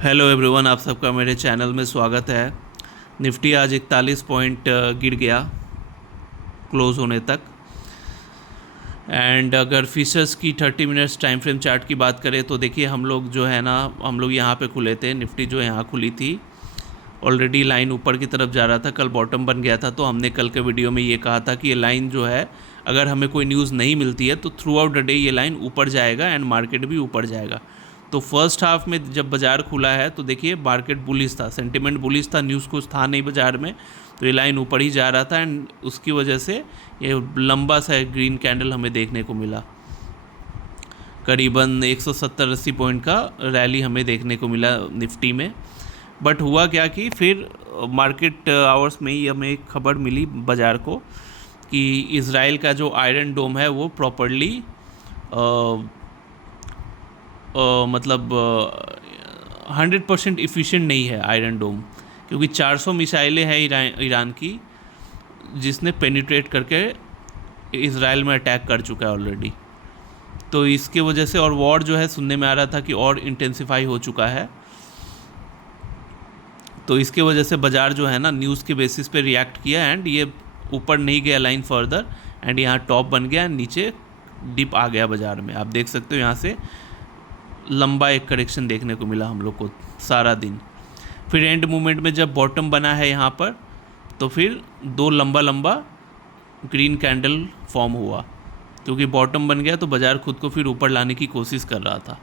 Hello everyone, आप सबका मेरे चैनल में स्वागत है। निफ्टी आज 41 पॉइंट गिर गया क्लोज़ होने तक। एंड अगर फीचर्स की 30 मिनट्स टाइम फ्रेम चार्ट की बात करें तो देखिए हम लोग यहाँ पे खुले थे। निफ्टी जो यहाँ खुली थी ऑलरेडी लाइन ऊपर की तरफ जा रहा था, कल बॉटम बन गया था। तो हमने कल के वीडियो में ये कहा था कि ये लाइन जो है, अगर हमें कोई न्यूज़ नहीं मिलती है तो थ्रू आउट द डे ये लाइन ऊपर जाएगा एंड मार्केट भी ऊपर जाएगा। तो फर्स्ट हाफ में जब बाज़ार खुला है तो देखिए मार्केट बुलिश था, सेंटिमेंट बुलिश था, न्यूज़ कुछ था नहीं बाज़ार में, तो ये लाइन ऊपर ही जा रहा था एंड उसकी वजह से ये लंबा सा ग्रीन कैंडल हमें देखने को मिला। करीबन 170-80 पॉइंट का रैली हमें देखने को मिला निफ्टी में। बट हुआ क्या कि फिर मार्केट आवर्स में ही हमें एक खबर मिली बाज़ार को कि इज़राइल का जो आयरन डोम है वो प्रॉपरली मतलब 100% इफ़िशिएंट नहीं है आयरन डोम, क्योंकि 400 मिसाइलें हैं ईरान की, जिसने पेनिट्रेट करके इज़राइल में अटैक कर चुका है ऑलरेडी। तो इसके वजह से, और वॉर जो है सुनने में आ रहा था कि और इंटेंसिफाई हो चुका है, तो इसके वजह से बाज़ार जो है ना न्यूज़ के बेसिस पे रिएक्ट किया एंड ये ऊपर नहीं गया लाइन फर्दर एंड यहाँ टॉप बन गया, नीचे डिप आ गया बाज़ार में। आप देख सकते हो यहाँ से लंबा एक करेक्शन देखने को मिला हम लोग को सारा दिन। फिर एंड मोमेंट में जब बॉटम बना है यहाँ पर, तो फिर दो लंबा लंबा ग्रीन कैंडल फॉर्म हुआ, क्योंकि बॉटम बन गया तो बाज़ार खुद को फिर ऊपर लाने की कोशिश कर रहा था।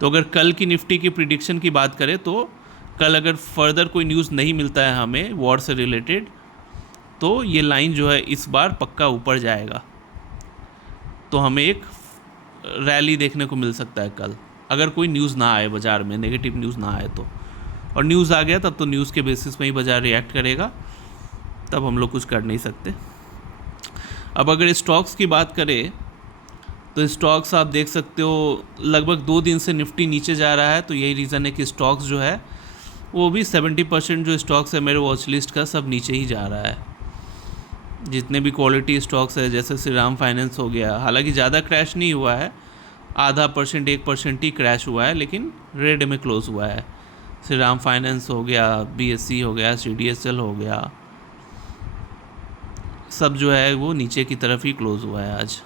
तो अगर कल की निफ्टी की प्रिडिक्शन की बात करें तो कल अगर फर्दर कोई न्यूज़ नहीं मिलता है हमें वॉर से रिलेटेड, तो ये लाइन जो है इस बार पक्का ऊपर जाएगा। तो हमें एक रैली देखने को मिल सकता है कल, अगर कोई न्यूज़ ना आए बाज़ार में, नेगेटिव न्यूज़ ना आए तो। और न्यूज़ आ गया तब तो न्यूज़ के बेसिस में ही बाज़ार रिएक्ट करेगा, तब हम लोग कुछ कर नहीं सकते। अब अगर स्टॉक्स की बात करें तो स्टॉक्स आप देख सकते हो लगभग 2 दिन से निफ्टी नीचे जा रहा है। तो यही रीज़न है कि स्टॉक्स जो है वो भी 70% जो स्टॉक्स है मेरे वॉच लिस्ट का सब नीचे ही जा रहा है। जितने भी क्वालिटी स्टॉक्स है, जैसे श्रीराम फाइनेंस हो गया, हालांकि ज़्यादा क्रैश नहीं हुआ है, 0.5% 1% ही क्रैश हुआ है, लेकिन रेड में क्लोज़ हुआ है। श्रीराम फाइनेंस हो गया, बीएससी हो गया, CDSL हो गया, सब जो है वो नीचे की तरफ ही क्लोज़ हुआ है आज।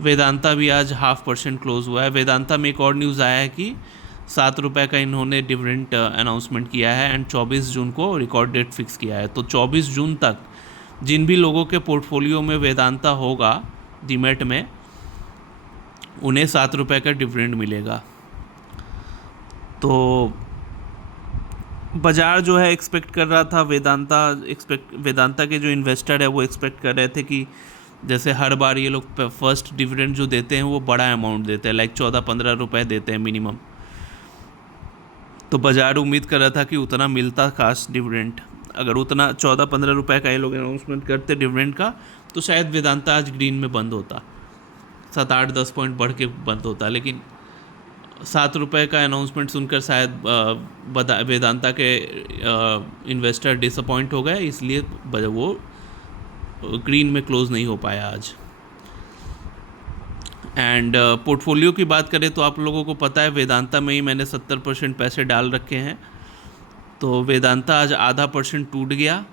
वेदांता भी आज 0.5% क्लोज़ हुआ है। वेदांता में एक और न्यूज़ आया है कि 7 रुपये का इन्होंने डिविडेंड अनाउंसमेंट किया है एंड 24 जून को रिकॉर्ड डेट फिक्स किया है। तो 24 जून तक जिन भी लोगों के पोर्टफोलियो में वेदांता होगा डीमैट में, उन्हें 7 रुपये का डिविडेंड मिलेगा। तो बाज़ार जो है एक्सपेक्ट कर रहा था वेदांता के जो इन्वेस्टर है वो एक्सपेक्ट कर रहे थे कि जैसे हर बार ये लोग फर्स्ट डिविडेंड जो देते हैं वो बड़ा अमाउंट देते हैं, लाइक 14-15 रुपये देते हैं मिनिमम। तो बाज़ार उम्मीद कर रहा था कि उतना मिलता खास डिविडेंड। अगर उतना 14-15 रुपये का ये लोग अनाउंसमेंट करते डिविडेंड का, तो शायद वेदांता आज ग्रीन में बंद होता, 7-8-10 पॉइंट बढ़ के बंद होता। लेकिन 7 रुपये का अनाउंसमेंट सुनकर शायद वेदांता के इन्वेस्टर डिसअपॉइंट हो गए, इसलिए वो ग्रीन में क्लोज़ नहीं हो पाया आज। एंड पोर्टफोलियो की बात करें तो आप लोगों को पता है वेदांता में ही मैंने 70% पैसे डाल रखे हैं। तो वेदांता आज 0.5% टूट गया,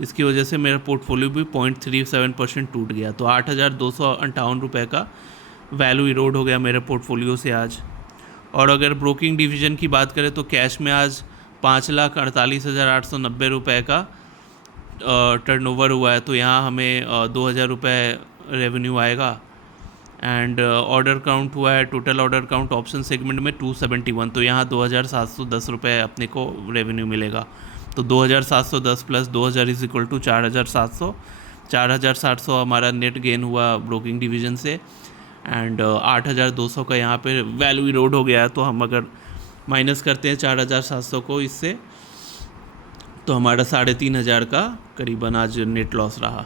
इसकी वजह से मेरा पोर्टफोलियो भी 0.37% टूट गया। तो 8,258 रुपये का वैल्यू इरोड हो गया मेरे पोर्टफोलियो से आज। और अगर ब्रोकिंग डिवीज़न की बात करें तो कैश में आज 5,48,890 रुपये का टर्नओवर हुआ है। तो यहाँ हमें 2,000 रुपये रेवेन्यू आएगा। एंड ऑर्डर काउंट हुआ है, total order count option segment में 271, तो यहाँ 2,710 रुपये अपने को रेवेन्यू मिलेगा। तो 2,710 प्लस 2,000 इज इक्वल टू 4,700। 4,700 हमारा नेट गेन हुआ ब्रोकिंग डिवीज़न से एंड 8,200 का यहाँ पे वैल्यू इरोड हो गया है। तो हम अगर माइनस करते हैं 4,700 को इससे, तो हमारा 3,500 का करीबन आज नेट लॉस रहा।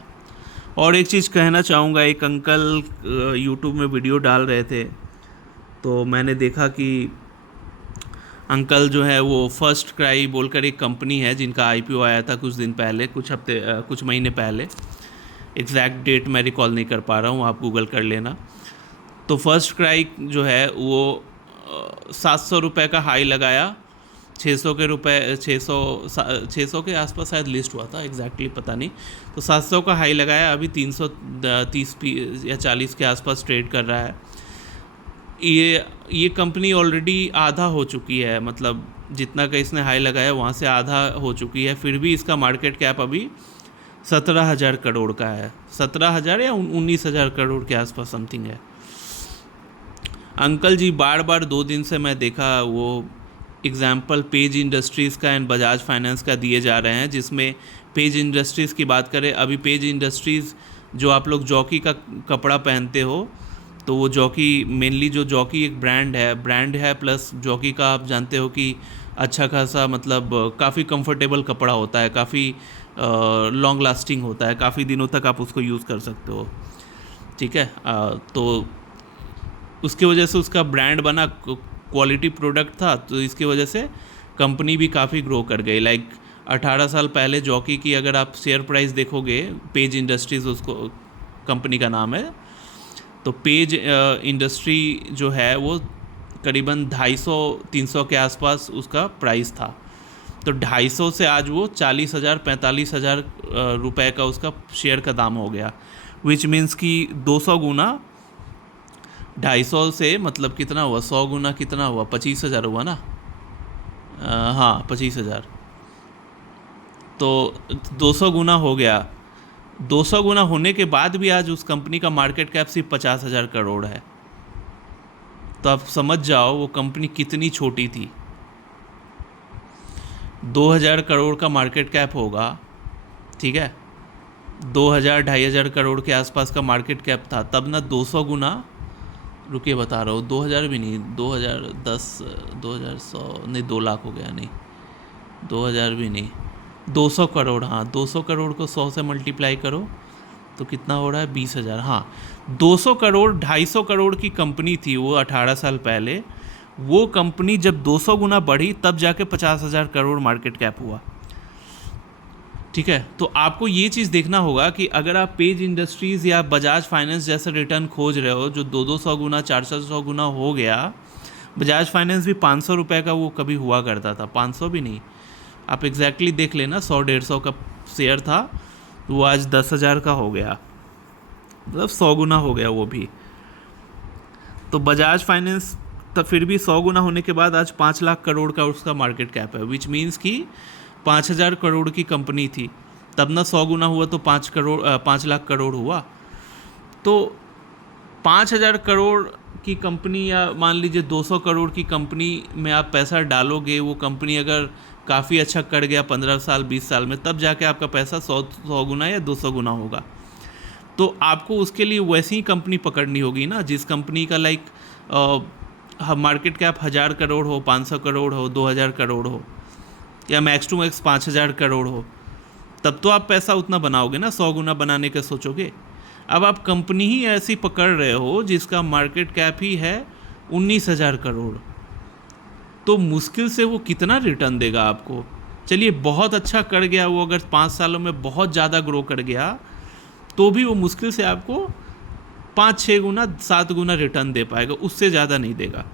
और एक चीज़ कहना चाहूँगा, एक अंकल यूट्यूब में वीडियो डाल रहे थे, तो मैंने देखा कि अंकल जो है वो फर्स्ट क्राई बोलकर एक कंपनी है जिनका IPO आया था कुछ दिन पहले, कुछ महीने पहले, एग्जैक्ट डेट मैं रिकॉल नहीं कर पा रहा हूँ, आप गूगल कर लेना। तो फर्स्ट क्राई जो है वो 700 रुपये का हाई लगाया, 600 के रुपए, 600 के आसपास शायद लिस्ट हुआ था, एग्जैक्टली पता नहीं। तो 700 का हाई लगाया, अभी 330 या 40 के आसपास ट्रेड कर रहा है। ये कंपनी ऑलरेडी आधा हो चुकी है, मतलब जितना का इसने हाई लगाया वहाँ से आधा हो चुकी है, फिर भी इसका मार्केट कैप अभी 17,000 करोड़ का है। 17,000 या 19,000 करोड़ के आसपास समथिंग है। अंकल जी बार बार 2 दिन से मैं देखा वो एग्जाम्पल पेज इंडस्ट्रीज़ का एंड बजाज फाइनेंस का दिए जा रहे हैं, जिसमें पेज इंडस्ट्रीज़ की बात करें, अभी पेज इंडस्ट्रीज़ जो आप लोग जॉकी का कपड़ा पहनते हो, तो वो जॉकी मेनली जो जॉकी एक ब्रांड है प्लस जॉकी का आप जानते हो कि अच्छा खासा मतलब काफ़ी कंफर्टेबल कपड़ा होता है, काफ़ी लॉन्ग लास्टिंग होता है, काफ़ी दिनों तक आप उसको यूज़ कर सकते हो, ठीक है। तो उसके वजह से उसका ब्रांड बना, क्वालिटी प्रोडक्ट था, तो इसकी वजह से कंपनी भी काफ़ी ग्रो कर गई। लाइक 18 साल पहले जॉकी की अगर आप शेयर प्राइस देखोगे, पेज इंडस्ट्रीज़ उसको कंपनी का नाम है, तो पेज इंडस्ट्री जो है वो करीबन 250-300 के आसपास उसका प्राइस था। तो 250 से आज वो 40,000 45,000 रुपये का उसका शेयर का दाम हो गया, विच मीन्स कि 200 गुना 250 से मतलब कितना हुआ, 100 गुना कितना हुआ, 25,000 हुआ ना। हाँ 25,000, तो 200 गुना हो गया। 200 गुना होने के बाद भी आज उस कंपनी का मार्केट कैप सिर्फ 50,000 करोड़ है। तो आप समझ जाओ वो कंपनी कितनी छोटी थी। 2,000 करोड़ का मार्केट कैप होगा, ठीक है, 2,000-2,500 करोड़ के आसपास का मार्केट कैप था तब ना। 200 गुना, रुकिए बता रहा हूँ, 2,000 भी नहीं, 2010, 2,100 नहीं, 2 लाख हो गया, नहीं 2,000 भी नहीं, 200 करोड़, हाँ 200 करोड़ को 100 से मल्टीप्लाई करो तो कितना हो रहा है, 20,000। हाँ 200 करोड़ 250 करोड़ की कंपनी थी वो 18 साल पहले। वो कंपनी जब 200 गुना बढ़ी तब जाके 50,000 करोड़ मार्केट कैप हुआ, ठीक है। तो आपको ये चीज़ देखना होगा कि अगर आप पेज इंडस्ट्रीज़ या बजाज फाइनेंस जैसा रिटर्न खोज रहे हो जो 200 गुना 400 गुना हो गया, बजाज फाइनेंस भी 500 रुपये का वो कभी हुआ करता था, 500 भी नहीं, आप एग्जैक्टली देख लेना, 100-150 का शेयर था, तो वो आज 10,000 का हो गया, मतलब 100 गुना हो गया वो भी। तो बजाज फाइनेंस तब फिर भी 100 गुना होने के बाद आज 5 लाख करोड़ का उसका मार्केट कैप है, विच मीन्स कि 5,000 करोड़ की कंपनी थी तब ना 100 गुना हुआ तो 5 लाख करोड़ हुआ। तो 5,000 करोड़ की कंपनी या मान लीजिए 200 करोड़ की कंपनी में आप पैसा डालोगे, वो कंपनी अगर काफ़ी अच्छा कर गया 15 साल 20 साल में, तब जाके आपका पैसा 100 गुना या 200 गुना होगा। तो आपको उसके लिए वैसी ही कंपनी पकड़नी होगी ना, जिस कंपनी का लाइक मार्केट कैप 1,000 करोड़ हो, 500 करोड़ हो, 2,000 करोड़ हो, या मैक्स टू मैक्स 5,000 करोड़ हो, तब तो आप पैसा उतना बनाओगे ना, 100 गुना बनाने का सोचोगे। अब आप कंपनी ही ऐसी पकड़ रहे हो जिसका मार्केट कैप ही है 19,000 करोड़, तो मुश्किल से वो कितना रिटर्न देगा आपको। चलिए बहुत अच्छा कर गया वो, अगर 5 सालों में बहुत ज़्यादा ग्रो कर गया तो भी वो मुश्किल से आपको 5-6 गुना 7 गुना रिटर्न दे पाएगा, उससे ज़्यादा नहीं देगा।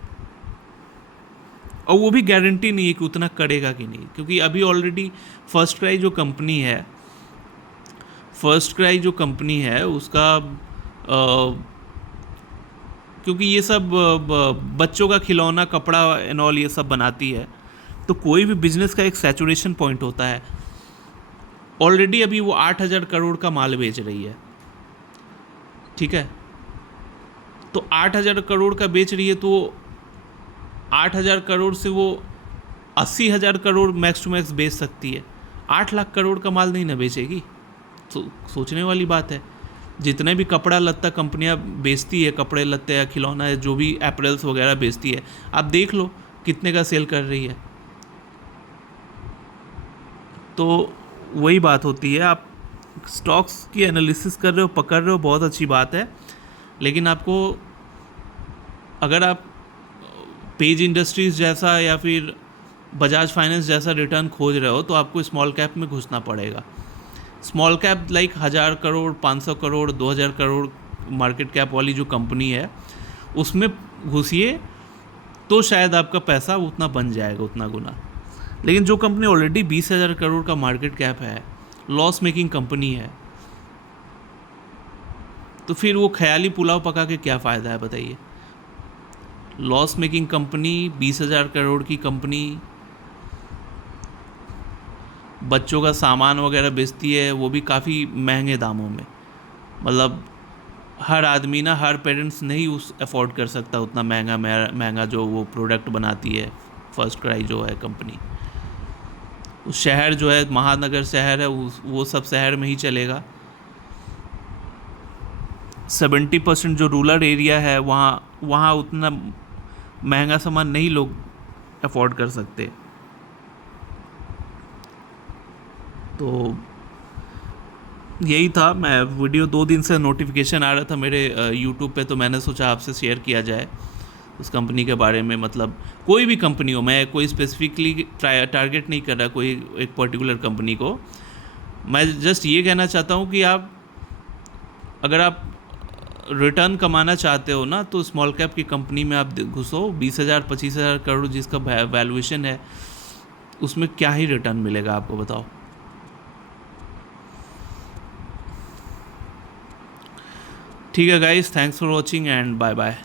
और वो भी गारंटी नहीं है कि उतना करेगा कि नहीं, क्योंकि अभी ऑलरेडी फर्स्ट क्राई जो कंपनी है उसका क्योंकि ये सब बच्चों का खिलौना, कपड़ा एंड ऑल ये सब बनाती है, तो कोई भी बिजनेस का एक सैचुरेशन पॉइंट होता है। ऑलरेडी अभी वो 8,000 करोड़ का माल बेच रही है, ठीक है, तो 8,000 करोड़ का बेच रही है, तो 8,000 करोड़ से वो 80,000 करोड़ मैक्स टू मैक्स बेच सकती है, 8 लाख करोड़ का माल नहीं ना बेचेगी। तो सोचने वाली बात है। जितने भी कपड़ा लत्ता कंपनियां बेचती है, कपड़े लत्ते या खिलौना है, जो भी एपरल्स वगैरह बेचती है, आप देख लो कितने का सेल कर रही है। तो वही बात होती है, आप स्टॉक्स की एनालिसिस कर रहे हो, पकड़ रहे हो, बहुत अच्छी बात है, लेकिन आपको अगर आप पेज इंडस्ट्रीज़ जैसा या फिर बजाज फाइनेंस जैसा रिटर्न खोज रहे हो तो आपको स्मॉल कैप में घुसना पड़ेगा। Small cap like 1,000 crore 500 crore 2,000 crore market cap वाली जो कंपनी है उसमें घुसिए, तो शायद आपका पैसा उतना बन जाएगा, उतना गुना। लेकिन जो कंपनी ऑलरेडी 20,000 करोड़ का मार्केट कैप है, लॉस मेकिंग कंपनी है, तो फिर वो ख्याली पुलाव पका के क्या फ़ायदा है बताइए। लॉस मेकिंग कंपनी, 20,000 करोड़ की कंपनी, बच्चों का सामान वगैरह बेचती है, वो भी काफ़ी महंगे दामों में। मतलब हर आदमी ना, हर पेरेंट्स नहीं उस अफोर्ड कर सकता उतना महंगा महंगा जो वो प्रोडक्ट बनाती है फर्स्ट क्राई जो है कंपनी। उस शहर जो है, महानगर शहर है, वो सब शहर में ही चलेगा। 70% जो रूरल एरिया है, वहाँ उतना महंगा सामान नहीं लोग अफोर्ड कर सकते। तो यही था। मैं वीडियो 2 दिन से नोटिफिकेशन आ रहा था मेरे यूट्यूब पे, तो मैंने सोचा आपसे शेयर किया जाए उस कंपनी के बारे में। मतलब कोई भी कंपनी हो, मैं कोई स्पेसिफिकली टारगेट नहीं कर रहा कोई एक पर्टिकुलर कंपनी को। मैं जस्ट ये कहना चाहता हूँ कि अगर आप रिटर्न कमाना चाहते हो ना, तो स्मॉल कैप की कंपनी में आप घुसो। 20,000-25,000 करोड़ जिसका वैल्यूएशन है, उसमें क्या ही रिटर्न मिलेगा आपको, बताओ। ठीक है guys, thanks for watching and bye bye.